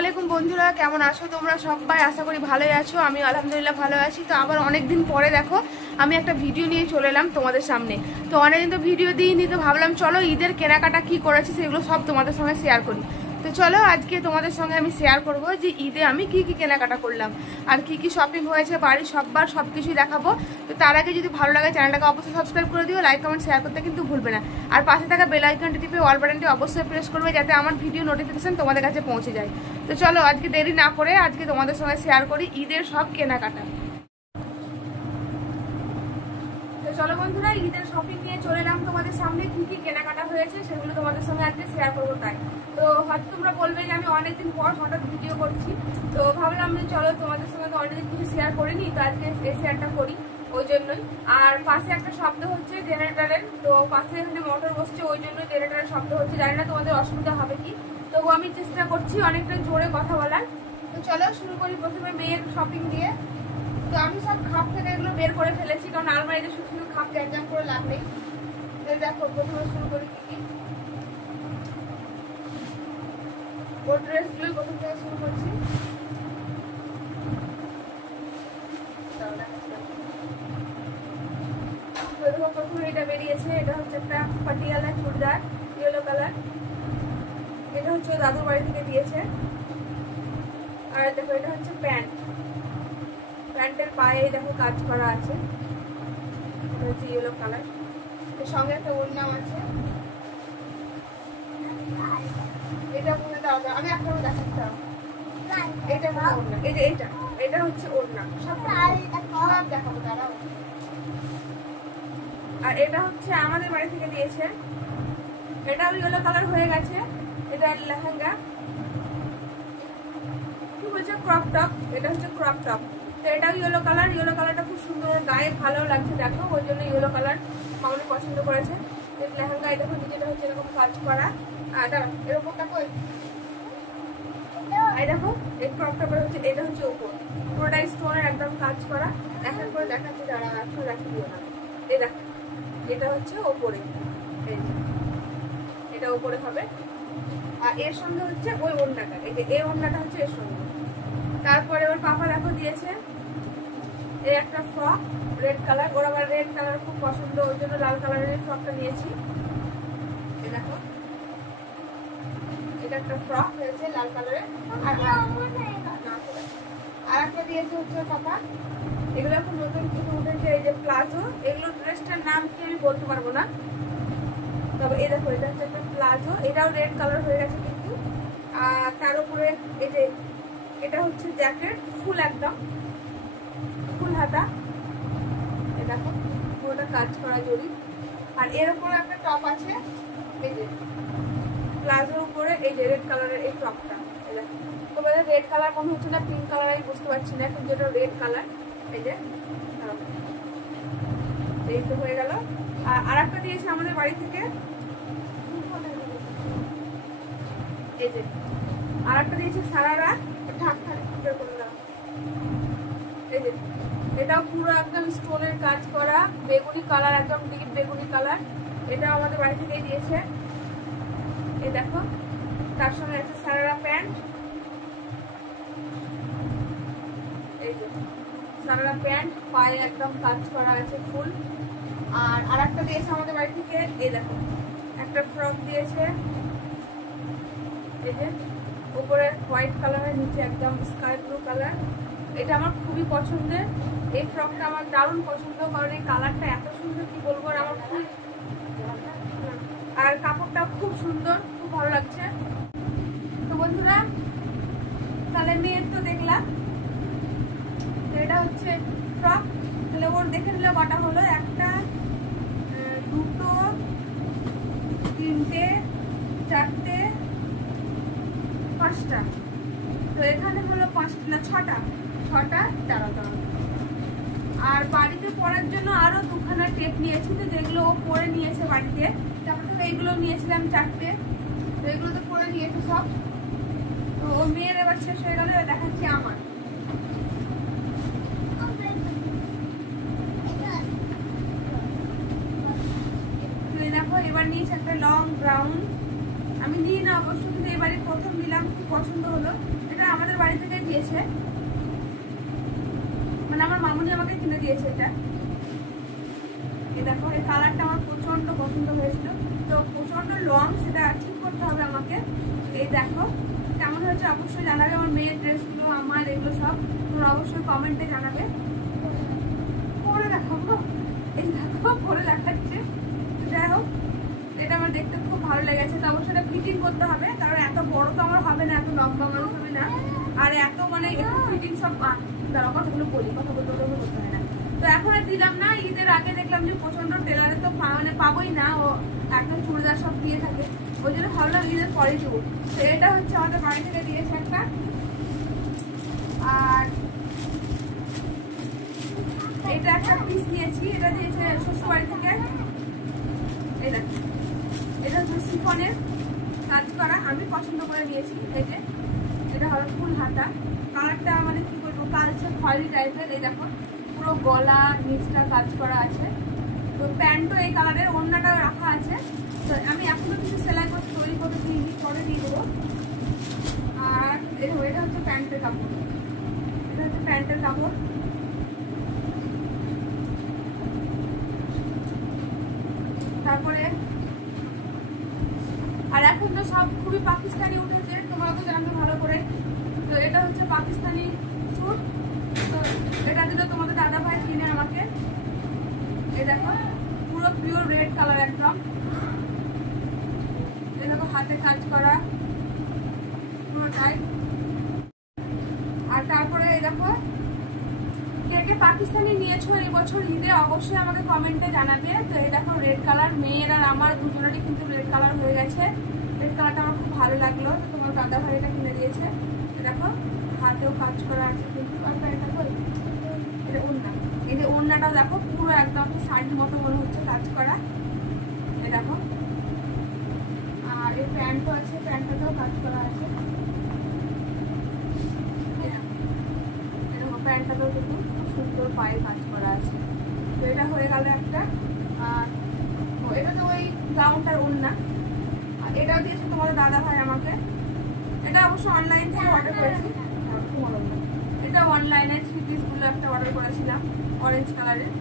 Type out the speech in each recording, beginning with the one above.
আলাইকুম বন্ধুরা, কেমন আছো তোমরা সবাই? আশা করি ভালোই আছো। আমি আলহামদুলিল্লাহ ভালো আছি। তো আবার অনেকদিন পরে দেখো আমি একটা ভিডিও নিয়ে চলে এলাম তোমাদের সামনে। তো অনেকদিন তো ভিডিও দিইনি, তো ভাবলাম চলো ঈদের কেনাকাটা কি করেছি সেগুলো সব তোমাদের সঙ্গে শেয়ার করি। তো চলো আজকে তোমাদের সঙ্গে আমি শেয়ার করব যে ঈদে আমি কি কি কেনাকাটা করলাম আর কি কি শপিং হয়েছে, বাড়ির সব কিছুই দেখাবো। তো তার আগে যদি ভালো লাগে চ্যানেলটাকে অবশ্যই সাবস্ক্রাইব করে দিও, লাইক কমেন্ট শেয়ার করতে কিন্তু ভুলবে না। আর পাশে থাকা বেল আইকনটি টিপে অল বাটনটি অবশ্যই প্রেস করবে যাতে আমার ভিডিও নোটিফিকেশন তোমাদের কাছে পৌঁছে যায়। তো চলো আজকে দেরি না করে আজকে তোমাদের সঙ্গে শেয়ার করি ঈদের সব কেনাকাটা। তো চলো বন্ধুরা, ঈদের শপিং নিয়ে চলে এলাম তোমাদের সামনে। কি কি কেনাকাটা হয়েছে সেগুলো তোমাদের সঙ্গে আজকে শেয়ার করবো। তাই তো হয়তো তোমরা বলবে যে আমি অনেকদিন পর হঠাৎ ভিডিও করছি, তো ভাবলাম যে চলো তোমাদের সঙ্গে তো অনেকদিন কিছু শেয়ার করিনি, তো আজকে এই শেয়ারটা করি ওই জন্যই। আর পাশে একটা শব্দ হচ্ছে জেনারেটরের, তো পাশে এখানে মোটর বসছে ওই জন্যই জেনারেটরের শব্দ হচ্ছে। জানি না তোমাদের অসুবিধা হবে কি, তবু আমি চেষ্টা করছি অনেকটা জোরে কথা বলার। তো চলো শুরু করি প্রথমে মেয়ের শপিং দিয়ে। তো আমি সব খাপ থেকে এগুলো বের করে ফেলেছি, কারণ আলমারিতে শুধু শুধু খাপ জ্যাম করে লাভ নেই। দেখো প্রথমে শুরু করি কি কি ওর ড্রেসগুলো প্রথম থেকে শুরু করছি। প্রথমে এটা বেরিয়েছে, এটা হচ্ছে একটা পাটিয়ালা চুড়িদার ইয়েলো কালার। এটা হচ্ছে দাদুর বাড়ি থেকে দিয়েছে। আর দেখো এটা হচ্ছে প্যান্ট, প্যান্টের পায়ে দেখো কাজ করা আছে, এটা হচ্ছে ইয়েলো কালার। এর সঙ্গে একটা ওড়নাও আছে। এটা মনে দাও, আমি একটা দেখাচ্ছিলাম। এটা ওড়না, এই যে এটা হচ্ছে ওড়না, সব দেখাবো দাঁড়াও। আর এটা হচ্ছে আমাদের বাড়ি থেকে দিয়েছে, এটাও ইয়েলো কালার হয়ে গেছে। এটা লেহেঙ্গা, কি বলছে ক্রপ টপ, এটা হচ্ছে ক্রপ টপ। তো এটাও ইয়েলো কালার, ইয়েলো কালারটা খুব সুন্দর, গায়ে ভালো লাগছে দেখো, ওই জন্য ইয়েলো কালার মামনি পছন্দ করেছে। লেহেঙ্গা এটা নিচেটা হচ্ছে এরকম কাজ করা, আর এরকম দেখো এই দেখো এই ক্রপ টপের হচ্ছে এটা হচ্ছে উপর পুরোটা স্টোনের একদম কাজ করা। দেখার পরে দেখাচ্ছি, যারা একটু রাখি দিও না। এই দেখো এটা হচ্ছে ওপরে, এটা ওপরে হবে। আর এর সঙ্গে হচ্ছে ওই ওড়নাটা, এই যে এই ওড়নাটা হচ্ছে এর সঙ্গে। তারপরে ওর পাপা দেখো দিয়েছে এই একটা ফ্রক রেড কালার, ওর আবার রেড কালার খুব পছন্দ, ওই জন্য লাল কালারের ফ্রকটা নিয়েছি। এই দেখো এটা একটা ফ্রক হয়েছে লাল কালারের। আর একটা দিয়েছে হচ্ছে পাপা, এগুলো এখন নতুন কিছু উঠেছে, এই যে প্লাজো। এগুলো ড্রেসটার নাম কি আমি বলতে পারবো না, তবে এই দেখো এটা হচ্ছে একটা প্লাজো, এটাও রেড কালার হয়ে গেছে কিন্তু। আর তার উপরে এই যে এটা হচ্ছে জ্যাকেট, ফুল একদম ফুল হাতা, এই দেখো পুরোটা কাজ করা জড়ি। আর এর উপরে একটা টপ আছে, এই যে প্লাজোর উপরে এই যে রেড কালারের এই টপটা। এই দেখো তোমাদের রেড কালার মনে হচ্ছে না, পিঙ্ক কালার আমি বুঝতে পারছি না, কিন্তু এটা রেড কালার। এই যে এই তো হয়ে গেল। আর একটা দিয়েছে আমাদের বাড়ি থেকে, এই যে আর একটা দিয়েছে সারারা এই যে এটাও পুরো একদম স্টোনের কাজ করা, বেগুনি কালার, একদম ডিপ বেগুনি কালার। এটাও আমাদের বাড়ি থেকেই দিয়েছে। এই দেখো তার সঙ্গে আছে সারারা প্যান্ট, এই যে সারারা প্যান্ট, পায়ে একদম কাজ করা আছে ফুল। আর একটা দিয়েছে আমাদের বাড়ি থেকে, এই দেখো একটা ফ্রক দিয়েছে, এই যে উপরে হোয়াইট কালারের, নিচে একদম স্কাই ব্লু কালার। এটা আমার খুবই পছন্দের, এই ফ্রকটা আমার দারুণ পছন্দ, কারণ এই কালারটা এত সুন্দর কি বলবো, আমার খুব, আর কাপড়টাও খুব সুন্দর, খুব ভালো লাগছে। তো বন্ধুরা তাহলে মেয়ের তো দেখলাম, এটা হচ্ছে ফ্রক, তাহলে ওর দেখে নিলে কটা হলো, একটা দুটো তিনটে চারটে পাঁচটা, তো এখানে হলো পাঁচটা না ছটা, দাঁড়াতে হবে। আর বাড়িতে পরার জন্য আরো দুখানা টেপ নিয়েছি, তো যেগুলো ও পরে নিয়েছে বাড়িতে, তারপরে এইগুলো নিয়েছিলাম চারটে, তো এগুলো তো পরে নিয়েছে সব। তো ও মেয়ের এবার শেষ হয়ে গেল, দেখাচ্ছি আমার। দেখো এবার নিয়েছে একটা লং ব্রাউন, আমি নিই না অবশ্য, কিন্তু এবারে প্রথম নিলাম, খুব পছন্দ হলো। আমাদের বাড়ি থেকে দিয়েছে, মানে আমার মামুনি আমাকে কিনে দিয়েছে এটা। এই দেখো এই কালারটা আমার প্রচন্ড পছন্দ হয়েছিল, তো প্রচন্ড লং, সেটা ঠিক করতে হবে আমাকে। এই দেখো কেমন হয়েছে অবশ্যই জানাবে। আমার মেয়ের ড্রেসগুলো, আমার এগুলো সব তোমরা অবশ্যই কমেন্টে জানাবে। পরে দেখাবো, এই দেখো পরে দেখাচ্ছে। যাই হোক, এটা আমার দেখতে খুব ভালো লেগেছে। তো অবশ্যই এটা ফিটিং করতে হবে, কারণ এত বড় তো আমার হবে না, এত লম্বা মানুষ হবে না, আর এত মানে ফিটিং সব দাঁড়াও কথাগুলো বলি, কথা বলতে করতে হয় না। তো এখন আর দিলাম না, ঈদের আগে দেখলাম যে প্রচন্ড টেলারে তো মানে পাবোই না, ও একদম চুড়িদার সব দিয়ে থাকে, ওই জন্য ভাবলাম ঈদের পরে দেবো। তো এটা হচ্ছে আমাদের বাড়ি থেকে দিয়েছে একটা। আর এটা একটা পিস নিয়েছি, এটা দিয়েছে শ্বশুরবাড়ি থেকে। এই দেখো এটা হচ্ছে শিফনের কাজ করা, আমি পছন্দ করে নিয়েছি। এই যে এটা হলো ফুল হাতা, কালারটা মানে কি বলবো কালচে খয়েরি টাইপের। এই দেখো পুরো গলা নিচটা কাজ করা আছে। তো প্যান্টও এই কালারের, ওড়নাটাও রাখা আছে। তো আমি এখনো কিছু সেলাই করে তৈরি করে পরে দিয়ে দেবো। আর এটা হচ্ছে প্যান্টের কাপড়, এটা হচ্ছে প্যান্টের কাপড়। তারপরে আর এখন তো সব খুবই পাকিস্তানি উঠেছে, তোমরা তো জানো ভালো করে। তো এটা হচ্ছে পাকিস্তানি স্যুট, তো এটা দিল তোমাদের দাদা ভাই কিনে আমাকে। এই দেখো পুরো পিওর রেড কালার একদম। এই দেখো হাতে কাজ করা পুরোটাই। আর তারপরে এই দেখো কে কে পাকিস্তানি নিয়েছো এই বছর ঈদে অবশ্যই আমাকে কমেন্টে জানাবে। তো এই দেখো রেড কালার, মেয়ের আর আমার দুজনেরই কিন্তু রেড কালার হয়ে গেছে। রেড কালারটা আমার খুব ভালো লাগলো, তোমার দাদা ভাই এটা কিনে দিয়েছে। দেখো হাতেও কাজ করা আছে কিন্তু। এটা ওড়না, এই যে ওড়নাটাও দেখো পুরো একদম শাড়ির মতো মনে হচ্ছে কাজ করা। এই দেখো আর এই প্যান্টও আছে, প্যান্টটাতেও কাজ করা আছে। এরকম প্যান্টটাতেও দেখুন খুব সুন্দর পায়ে কাজ করা আছে। তো এটা হয়ে গেল একটা। আর এটা তো ওই গাউনটার ওড়না। আর এটাও দিয়েছে তোমাদের দাদা ভাই আমাকে। এটা অবশ্য অনলাইন থেকে অর্ডার করেছি। এটা অনলাইনে 3 পিসগুলো একটা অর্ডার করেছিলাম অরেঞ্জ কালারের।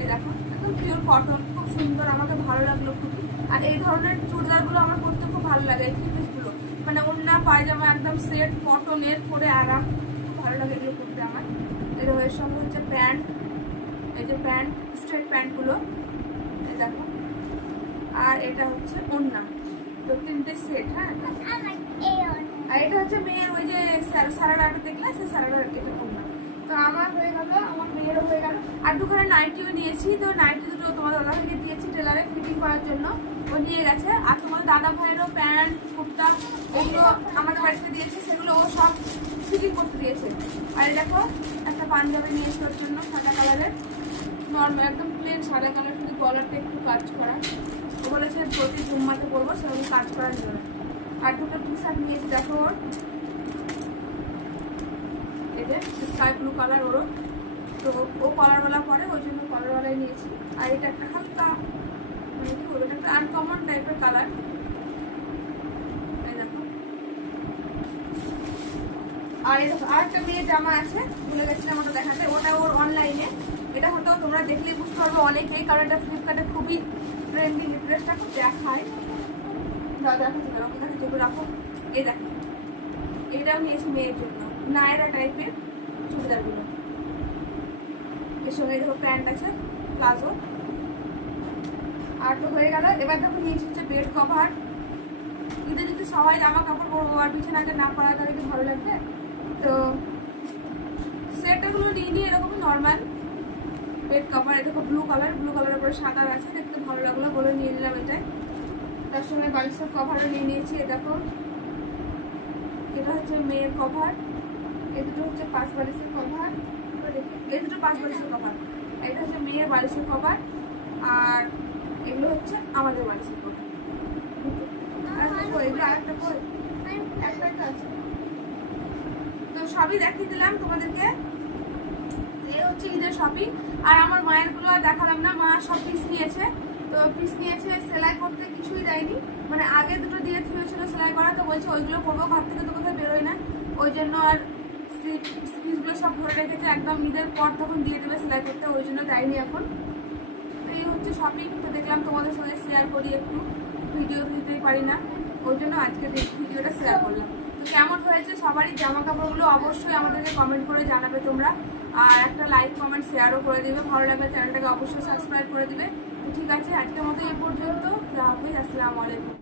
এই দেখো একদম পিওর কটন, খুব সুন্দর, আমাকে ভালো লাগলো খুবই। আর এই ধরনের চুড়িদারগুলো আমার পরতে খুব ভালো লাগে, এই 3 পিসগুলো মানে ওড়না পায়জামা একদম সেট কটনের, পরে আরাম, খুব ভালো লাগে এগুলো পরতে আমার। এর সঙ্গে হচ্ছে প্যান্ট, এই যে প্যান্ট স্ট্রেট প্যান্টগুলো, এই দেখো। আর এটা হচ্ছে ওড়না, তো 3টে সেট। হ্যাঁ, আর এটা হচ্ছে মেয়ের ওই যে সারাডাটা দেখলে, সেই সারাডার এটা ওড়না। তো আমার হয়ে গেল, আমার মেয়েরও হয়ে গেল। আর দুখানে নাইটিও নিয়েছি, তো নাইটি দুটো তোমার দাদা ভাইকে দিয়েছি টেলারে ফিটিং করার জন্য, ও নিয়ে গেছে। আর তোমার দাদা ভাইয়েরও প্যান্ট কুর্তা এগুলো আমাদের বাড়িতে দিয়েছে, সেগুলো ও সব ফিটিং করতে দিয়েছে। আর দেখো একটা পাঞ্জাবি নিয়েছি ওর জন্য, সাদা কালারের, নর্মাল একদম প্লেন সাদা কালার, শুধু কলারটা একটু কাজ করা। ও বলেছে প্রতি জুম্মাতে করবো, সেরকম কাজ করার জন্য। আর দুটো টি শার্ট নিয়েছি দেখো ওর, এই যে স্কাই ব্লু কালার ওরও। তো ও কলারওয়ালা পরে, ওই জন্য কলারওয়ালাই নিয়েছি। আর এটা একটা হালকা মানে কি বলবো, এটা একটা আনকমন টাইপের কালার। এই দেখো। আর এই দেখো আরেকটা মেয়ের জামা আছে, ভুলে গেছিলাম ওটা দেখাতে, ওটা ওর অনলাইনে। এটা হয়তো তোমরা দেখলেই বুঝতে পারবে অনেকেই, কারণ এটা ফ্লিপকার্টে খুবই ট্রেন্ডিং, ড্রেসটা খুব দেখায়। দেখো রাখো। এই দেখো এটাও নিয়েছি মেয়ের জন্য, নায়রা টাইপের চুড়িদারগুলো। এর সঙ্গে দেখো প্যান্ট আছে, প্লাজো। আর তো হয়ে গেল। এবার দেখো নিয়েছি হচ্ছে বেড কভার। ঈদে যদি সবাই জামা কাপড় পরবো আর বিছানাতে না পরা, তাহলে কি ভালো লাগবে? তো সেটগুলো নিয়ে নিয়ে এরকম নর্মাল বেড কভার। এটা ব্লু কালার, ব্লু কালারের উপরে সাদা আছে, দেখতে ভালো লাগলো বলে নিয়ে নিলাম এটাই। তার সঙ্গে বালিশের কভারও নিয়ে নিয়েছি। দেখো এটা হচ্ছে মেয়ের কভার, এই দুটো হচ্ছে 5 বালিশের কভার, এই দুটো 5 বালিশের কভার। এটা হচ্ছে মেয়ের বালিশের কভার, আর এগুলো হচ্ছে আমাদের বালিশের কভার। এগুলো আরেকটা করে একটা আছে। তো সবই দেখিয়ে দিলাম তোমাদেরকে। এই হচ্ছে ঈদের শপিং। আর আমার মায়ের গুলো আর দেখালাম না, মা সব পিস নিয়েছে। তো পিস নিয়েছে, সেলাই করতে কিছুই দেয়নি, মানে আগে দুটো দিয়ে হয়েছিল সেলাই করা, তো বলছে ওইগুলো করবো, ঘর থেকে তো কোথাও বেরোয় না, ওই জন্য আর স্পিচগুলো সব ধরে রেখেছে, একদম ঈদের পর তখন দিয়ে দেবে সেলাই করতে, ওই জন্য দেয়নি এখন। তো এই হচ্ছে শপিং। তো দেখলাম তোমাদের সঙ্গে শেয়ার করি, একটু ভিডিও দিতেই পারি না, ওই জন্য আজকে ভিডিওটা শেয়ার করলাম। তো কেমন হয়েছে সবারই জামা কাপড়গুলো অবশ্যই আমাদেরকে কমেন্ট করে জানাবে তোমরা, আর একটা লাইক কমেন্ট শেয়ারও করে দিবে, ভালো লাগবে চ্যানেলটাকে অবশ্যই সাবস্ক্রাইব করে দিবে। তো ঠিক আছে, আজকের মতো এ পর্যন্ত। আসসালামু আলাইকুম।